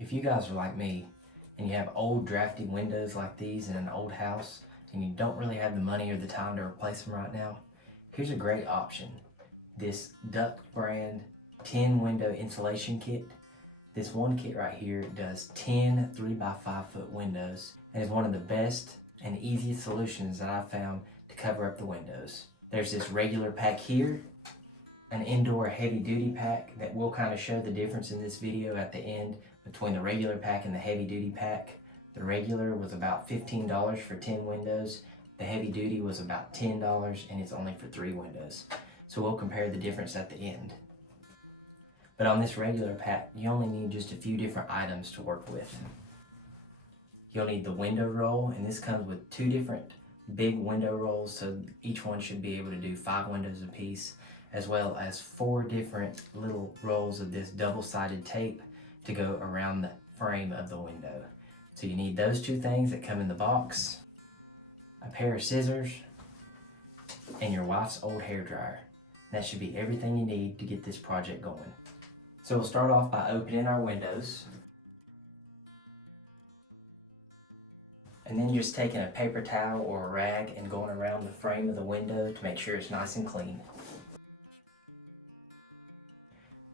If you guys are like me and you have old drafty windows like these in an old house and you don't really have the money or the time to replace them right now, here's a great option. This Duct brand 10 window insulation kit. This one kit right here does 10 3x5 foot windows and is one of the best and easiest solutions that I've found to cover up the windows. There's this regular pack here, an indoor heavy duty pack that will kind of show the difference in this video at the end between the regular pack and the heavy duty pack. The regular was about $15 for 10 windows. The heavy duty was about $10 and it's only for 3 windows. So we'll compare the difference at the end. But on this regular pack, you only need just a few different items to work with. You'll need the window roll, and this comes with 2 different big window rolls, so each one should be able to do 5 windows a piece, as well as 4 different little rolls of this double-sided tape to go around the frame of the window. So you need those 2 things that come in the box, a pair of scissors, and your wife's old hairdryer. That should be everything you need to get this project going. So we'll start off by opening our windows. And then just taking a paper towel or a rag and going around the frame of the window to make sure it's nice and clean.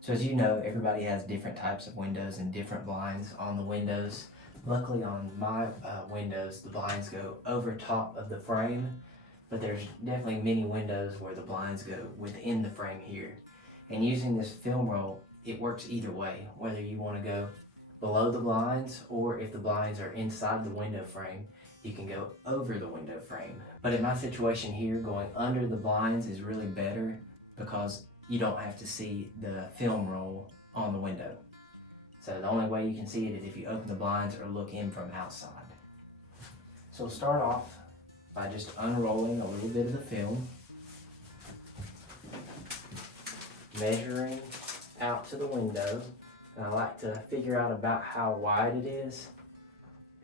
So as you know, everybody has different types of windows and different blinds on the windows. Luckily on my windows, the blinds go over top of the frame, but there's definitely many windows where the blinds go within the frame here. And using this film roll, it works either way, whether you want to go below the blinds or if the blinds are inside the window frame, you can go over the window frame. But in my situation here, going under the blinds is really better because you don't have to see the film roll on the window. So the only way you can see it is if you open the blinds or look in from outside. So we'll start off by just unrolling a little bit of the film, measuring out to the window, and I like to figure out about how wide it is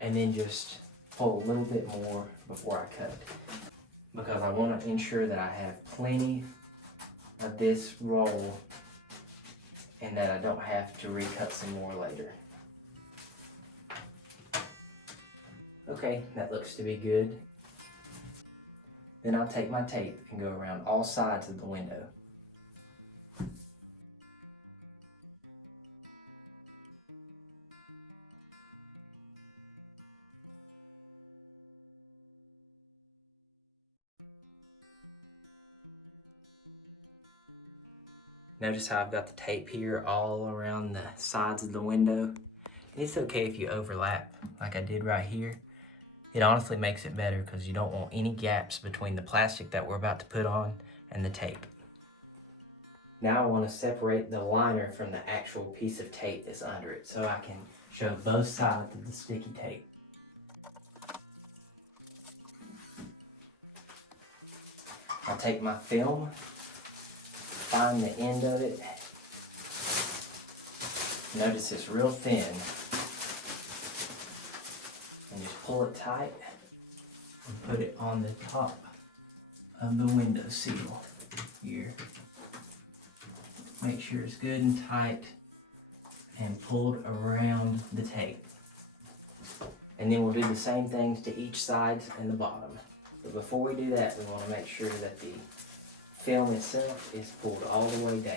and then just pull a little bit more before I cut, because I want to ensure that I have plenty of this roll and that I don't have to recut some more later. Okay, that looks to be good. Then I'll take my tape and go around all sides of the window. Notice how I've got the tape here all around the sides of the window. It's okay if you overlap like I did right here. It honestly makes it better because you don't want any gaps between the plastic that we're about to put on and the tape. Now I want to separate the liner from the actual piece of tape that's under it so I can show both sides of the sticky tape. I'll take my film, find the end of it. Notice it's real thin. And just pull it tight and put it on the top of the window seal here. Make sure it's good and tight and pulled around the tape. And then we'll do the same things to each side and the bottom. But before we do that, we want to make sure that the film itself is pulled all the way down.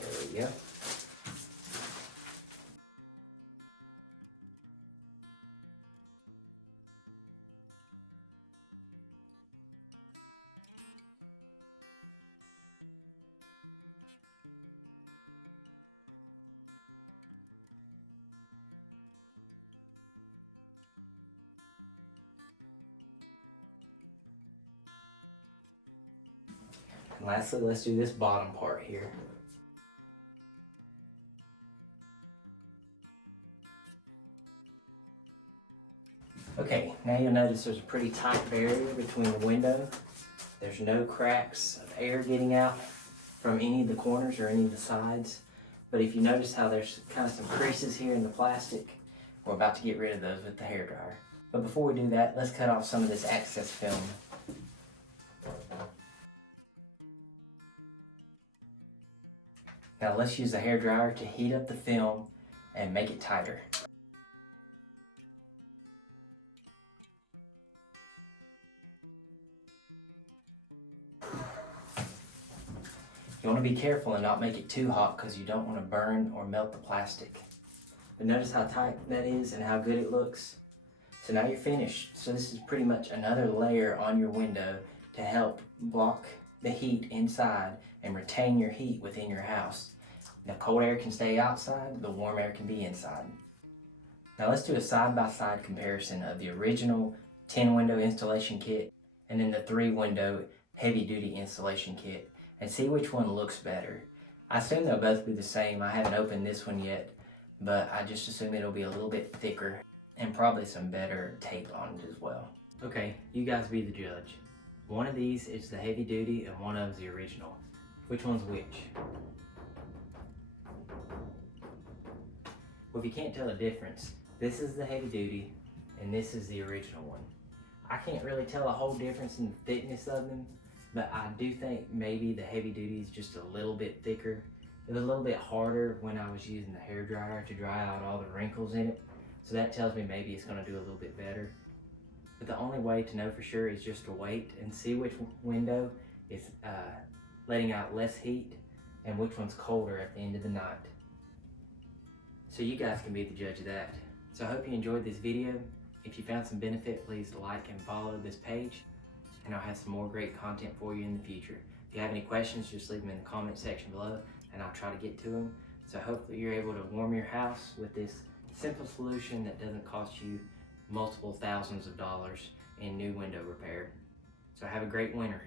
There we go. And lastly, let's do this bottom part here. Okay, now you'll notice there's a pretty tight barrier between the window. There's no cracks of air getting out from any of the corners or any of the sides. But if you notice how there's kind of some creases here in the plastic, we're about to get rid of those with the hairdryer. But before we do that, let's cut off some of this excess film. Now let's use the hairdryer to heat up the film and make it tighter. You want to be careful and not make it too hot because you don't want to burn or melt the plastic. But notice how tight that is and how good it looks. So now you're finished. So this is pretty much another layer on your window to help block the heat inside and retain your heat within your house. The cold air can stay outside, the warm air can be inside. Now let's do a side-by-side comparison of the original 10-window installation kit and then the 3-window heavy-duty installation kit, and see which one looks better. I assume they'll both be the same. I haven't opened this one yet, but I just assume it'll be a little bit thicker and probably some better tape on it as well. Okay, you guys be the judge. One of these is the heavy duty and one of them's the original. Which one's which? Well, if you can't tell the difference, this is the heavy duty and this is the original one. I can't really tell a whole difference in the thickness of them, but I do think maybe the heavy duty is just a little bit thicker. It was a little bit harder when I was using the hairdryer to dry out all the wrinkles in it. So that tells me maybe it's gonna do a little bit better. But the only way to know for sure is just to wait and see which window is letting out less heat and which one's colder at the end of the night. So you guys can be the judge of that. So I hope you enjoyed this video. If you found some benefit, please like and follow this page, and I'll have some more great content for you in the future. If you have any questions, just leave them in the comment section below and I'll try to get to them. So hopefully you're able to warm your house with this simple solution that doesn't cost you multiple thousands of dollars in new window repair. So have a great winter.